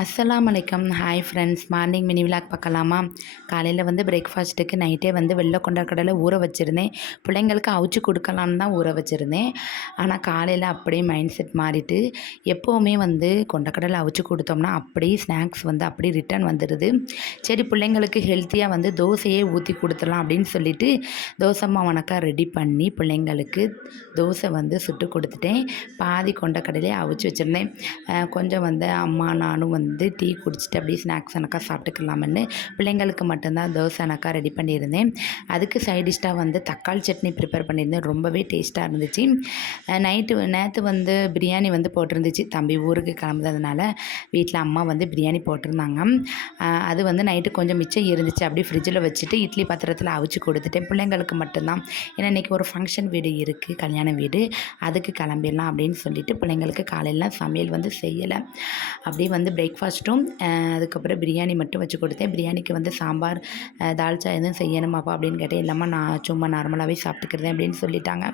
அஸ்ஸலாமு அலைக்கும். Hi friends, morning mini vlog பார்க்கலாமா? காலையில் வந்து பிரேக்ஃபாஸ்ட்டுக்கு நைட்டே வந்து வெள்ளை கொண்டக்கடலை ஊற வச்சுருந்தேன். பிள்ளைங்களுக்கு அவிச்சு கொடுக்கலான்னு தான் ஊற வச்சுருந்தேன். ஆனால் காலையில் அப்படியே மைண்ட் செட் மாறிட்டு, எப்போவுமே வந்து கொண்டக்கடலை அவிச்சு கொடுத்தோம்னா அப்படியே ஸ்நாக்ஸ் வந்து அப்படியே ரிட்டர்ன் வந்துடுது. சரி, பிள்ளைங்களுக்கு ஹெல்த்தியாக வந்து தோசையே ஊற்றி கொடுத்துடலாம் அப்படின்னு சொல்லிட்டு தோசை மாவனக்கா ரெடி பண்ணி பிள்ளைங்களுக்கு தோசை வந்து சுட்டு கொடுத்துட்டேன். பாதி கொண்டக்கடலையே அவிச்சு வச்சுருந்தேன். கொஞ்சம் வந்து அம்மா நானும் வந்து டீ குடிச்சிட்டு அப்படியே ஸ்நாக்ஸ் எனக்கா சாப்பிட்டுக்கலாம்னு பிள்ளைங்களுக்கு மட்டும்தான் தோசை எனக்கா ரெடி பண்ணியிருந்தேன். அதுக்கு சைடிஷ்டாக வந்து தக்காளி சட்னி ப்ரிப்பேர் பண்ணியிருந்தேன். ரொம்பவே டேஸ்ட்டாக இருந்துச்சு. நேற்று வந்து பிரியாணி வந்து போட்டிருந்துச்சு. தம்பி ஊருக்கு கிளம்புறதுனால வீட்டில் அம்மா வந்து பிரியாணி போட்டிருந்தாங்க. அது வந்து நைட்டு கொஞ்சம் மிச்சம் இருந்துச்சு. அப்படியே ஃப்ரிட்ஜில் வச்சுட்டு இட்லி பாத்திரத்தில் அவிச்சு கொடுத்துட்டேன். பிள்ளைங்களுக்கு மட்டும்தான். ஏன்னா இன்றைக்கி ஒரு ஃபங்க்ஷன் வீடு இருக்குது, கல்யாண வீடு. அதுக்கு கிளம்பிடலாம் அப்படின்னு சொல்லிட்டு பிள்ளைங்களுக்கு காலையில் சமையல் வந்து செய்யலை. அப்படியே வந்து பிரேக்ஃபாஸ்ட்டும் அதுக்கப்புறம் பிரியாணி மட்டும் வச்சு கொடுத்தேன். பிரியாணிக்கு வந்து சாம்பார், தால்ச்சா எதுவும் செய்யணுமாப்பா அப்படின்னு கேட்டேன். இல்லாமல் நான் சும்மா நார்மலாகவே சாப்பிட்டுக்கிறேன் அப்படின்னு சொல்லிட்டாங்க.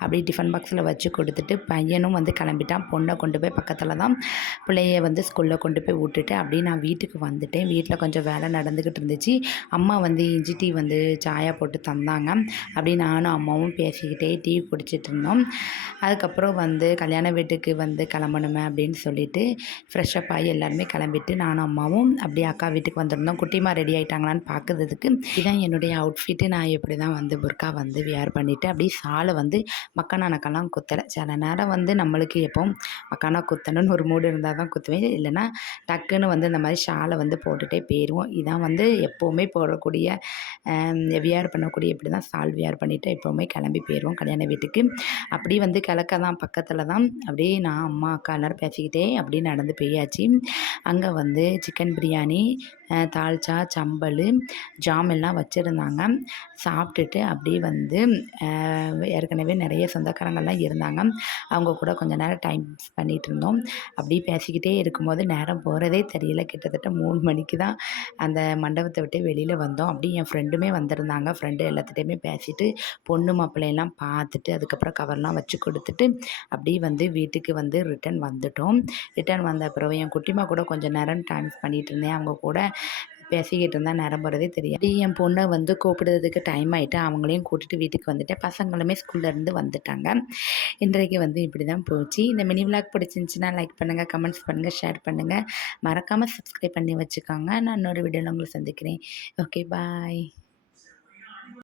அப்படியே டிஃபன் பாக்ஸில் வச்சு கொடுத்துட்டு பையனும் வந்து கிளம்பிட்டான். பொண்ணை கொண்டு போய் பக்கத்தில் தான் பிள்ளைய வந்து ஸ்கூலில் கொண்டு போய் விட்டுட்டு அப்படியே நான் வீட்டுக்கு வந்துட்டேன். வீட்டில் கொஞ்சம் வேலை நடந்துக்கிட்டு இருந்துச்சு. அம்மா வந்து இஞ்சி டீ வந்து சாயா போட்டு தந்தாங்க. அப்படி நானும் அம்மாவும் பேசிக்கிட்டே டீ குடிச்சிட்டு இருந்தோம். அதுக்கப்புறம் வந்து கல்யாண வீட்டுக்கு வந்து கிளம்பணுமே அப்படின்னு சொல்லிட்டு ஃப்ரெஷ்ஷப் ஆகி எல்லாருமே கிளம்பிட்டு நானும் அம்மாவும் அப்படியே அக்கா வீட்டுக்கு வந்திருந்தோம். குட்டிமா ரெடி ஆகிட்டாங்களான்னு பார்க்குறதுக்கு. இதுதான் என்னுடைய அவுட்ஃபிட்டு. நான் எப்படி தான் வந்து புர்கா வந்து வியர் பண்ணிவிட்டு அப்படியே சாலை வந்து மக்கானானக்கெல்லாம் குத்தலை. சில நேரம் வந்து நம்மளுக்கு எப்போவும் மக்கானா குத்தணும்னு ஒரு மூடு இருந்தால் தான் குத்துவேன். இல்லைன்னா டக்குன்னு வந்து இந்த மாதிரி ஷாலை வந்து போட்டுகிட்டே போயிடுவோம். இதான் வந்து எப்போவுமே போடக்கூடிய வியர் பண்ணக்கூடிய இப்படி தான் ஷால் வியர் பண்ணிவிட்டு எப்போவுமே கிளம்பி போயிடுவோம் கல்யாண வீட்டுக்கு. அப்படி வந்து கிழக்க தான் பக்கத்தில் தான் அப்படியே நான் அம்மா அக்கா எல்லோரும் பேசிக்கிட்டே அப்படியே நடந்து போயாச்சு. அங்கே வந்து சிக்கன் பிரியாணி, தால்ச்சா, சம்பல், ஜாம் எல்லாம் வச்சுருந்தாங்க. சாப்பிட்டுட்டு அப்படியே வந்து ஏற்கனவே நிறைய சொந்தக்காரங்கள்லாம் இருந்தாங்க. அவங்க கூட கொஞ்சம் நேரம் டைம் பண்ணிகிட்டு இருந்தோம். அப்படியே பேசிக்கிட்டே இருக்கும்போது நேரம் போகிறதே தெரியல. கிட்டத்தட்ட 3 மணிக்கு தான் அந்த மண்டபத்தை விட்டு வெளியில் வந்தோம். அப்படியே என் ஃப்ரெண்டுமே வந்திருந்தாங்க. ஃப்ரெண்டு எல்லாத்துட்டையுமே பேசிவிட்டு பொண்ணு மாப்பிள்ளையெல்லாம் பார்த்துட்டு அதுக்கப்புறம் கவர்லாம் வச்சு கொடுத்துட்டு அப்படியே வந்து வீட்டுக்கு வந்து ரிட்டன் வந்துட்டோம். ரிட்டன் வந்த பிறகு என் குட்டிமா கூட கொஞ்சம் நேரம் டைம் பண்ணிகிட்டு இருந்தேன். அவங்க கூட பேசிக்கிட்டு இருந்தால் நேரம் போகிறதே தெரியாது. என் பொண்ணை வந்து கூப்பிடுறதுக்கு டைம் ஆகிட்டு அவங்களையும் கூட்டிகிட்டு வீட்டுக்கு வந்துட்டேன். பசங்களுமே ஸ்கூல்லேருந்து வந்துட்டாங்க. இன்றைக்கு வந்து இப்படி தான் போச்சு. இந்த மினி விலாக் பிடிச்சிருந்துச்சின்னா லைக் பண்ணுங்கள், கமெண்ட்ஸ் பண்ணுங்கள், ஷேர் பண்ணுங்கள். மறக்காமல் சப்ஸ்கிரைப் பண்ணி வச்சுக்கோங்க. நான் இன்னொரு வீடியோவில் உங்களை சந்திக்கிறேன். ஓகே, பாய்.